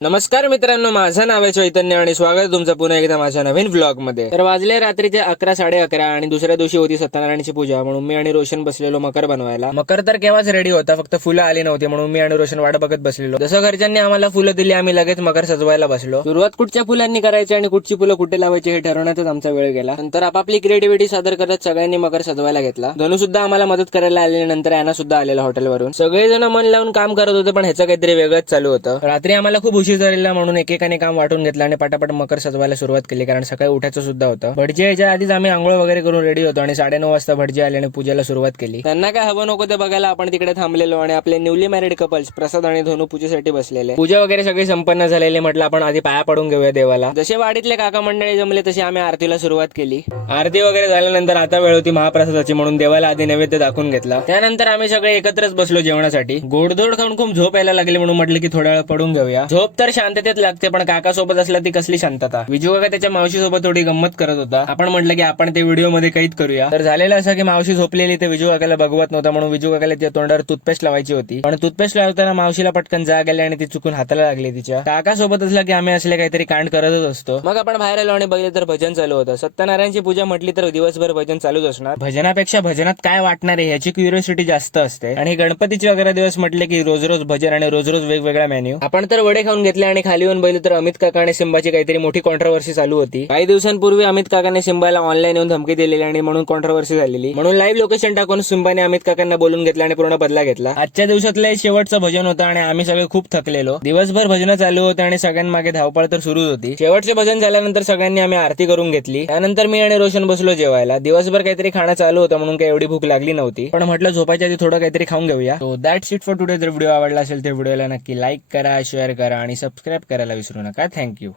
नमस्कार मित्रांनो, माझं नाव आहे चैतन्य आणि स्वागत आहे तुमचं पुन्हा एकदा माझ्या नवीन व्लॉग मध्ये। तर वाजले रात्रीचे 11 11:30 आणि दुसऱ्या दिवशी होती सत्यनारायणची पूजा, म्हणून मी आणि रोशन बसलेलो मकर बनवायला। मकर तर केव्हाच रेडी होता, फक्त फुलं आली नव्हती म्हणून मी आणि रोशन वाट बघत बसलेलो। जसं घरच्यांनी आम्हाला फुलं दिली, आम्ही लगेच मकर सजवायला बसलो। सुरुवात कुठच्या फुलांनी करायची आणि कुठची फुलं कुठे लावायची हे ठरवण्यातच आमचा वेळ गेला। नंतर आपापली क्रिएटिव्हिटी सादर करत सगळ्यांनी मकर सजवायला घेतला। धनु सुद्धा आम्हाला मदत करायला आलेली, नंतर याना सुद्धा आलेला हॉटेलवरून। सगळेजण मन लावून काम करत होते, पण ह्याचं काहीतरी वेगळंच चालू होतं। रात्री आम्हाला खूप उशीर झालेला म्हणून एकेकाने काम वाटून घेतलं आणि पटापट मकर सजवायला सुरुवात केली, कारण सकाळी उठायचं सुद्धा होतं। भटजी यायच्या आधीच आम्ही आंघोळ वगैरे करून रेडी होतो आणि 9:30 वाजता भटजी आले आणि पूजेला सुरुवात केली। त्यांना काय हवं नको ते बघायला आपण तिकडे थांबलेलो आणि आपले न्यूली मॅरिड कपल्स प्रसाद आणि धनु पूजेसाठी बसलेले। पूजा वगैरे सगळी संपन्न झालेली, म्हटलं आपण आधी पाया पडून घेऊया देवाला। जसे वाडीतले काका मंडळी जमले तशी आम्ही आरतीला सुरुवात केली। आरती वगैरे झाल्यानंतर आता वेळ होती महाप्रसादाची, म्हणून देवाला आधी नैवेद्य दाखवून घेतला। त्यानंतर आम्ही सगळे एकत्रच बसलो जेवणासाठी। गोडधोड खाऊन खूप झोप यायला लागली, म्हणून म्हटलं की थोड्या वेळ पडून घेऊया। झोप तर शांततेत लागते, पण काका सोबत असला ती कसली शांतता। विजू काका त्याच्या मावशी सोबत थोडी गंमत करत होता। आपण म्हटलं की आपण ते व्हिडिओ मध्ये कैद करूया। तर झालेलं असं की मावशी झोपलेली, ते विजू काकाला बघवत नव्हता, म्हणून विजू काकाला त्या तोंडावर टूथपेस्ट लावायची होती, पण टूथपेस्ट लावताना मावशीला पटकन जाग आली आणि ती चुकून हाताला लागली तिच्या। काका सोबत असला की आम्ही असले काहीतरी कांड करतच असतो। मग आपण बाहेर आलो आणि बघितलं तर भजन चालू होतं। सत्यनारायणची पूजा म्हटली तर दिवसभर भजन चालूच असणार। भजनापेक्षा भजनात काय वाटणार आहे ह्याची क्युरिओसिटी जास्त असते, आणि गणपतीचे वगैरे दिवस म्हटले की रोज रोज भजन आणि रोज रोज वेगवेगळा मेन्यू। आपण तर वडे खाऊन घेतले आणि खाली येऊन बघितलं तर अमित काका आणि सिंबाची काहीतरी मोठी कॉन्ट्रोवर्सी चालू होती। काही दिवसांपूर्वी अमित काकाने सिंबाला ऑनलाईन येऊन धमकी दिलेली आणि म्हणून कॉन्ट्रोवर्सी झालेली, म्हणून लाईव्ह लोकेशन टाकून सिंबाने अमित काकांना बोलून घेतलं आणि पूर्ण बदला घेतला। आजच्या दिवसातलं शेवटचं भजन होतं आणि आम्ही सगळे खूप थकलेलो। दिवसभर भजन चालू होते आणि सगळ्यांमागे धावपळ तर सुरूच होती। शेवटचे भजन झाल्यानंतर सगळ्यांनी आम्ही आरती करून घेतली। त्यानंतर मी आणि रोशन बसलो जेवायला। दिवसभर काहीतरी खाणं चालू होतं म्हणून काही एवढी भूक लागली नव्हती, पण म्हटलं झोपायच्या आधी थोडं काहीतरी खाऊन घेऊया। So that's it for today. जर व्हिडिओ आवडला असेल तर व्हिडिओला नक्की लाईक करा, शेअर करा आणि सबस्क्राईब करायला विसरू नका। थँक्यू।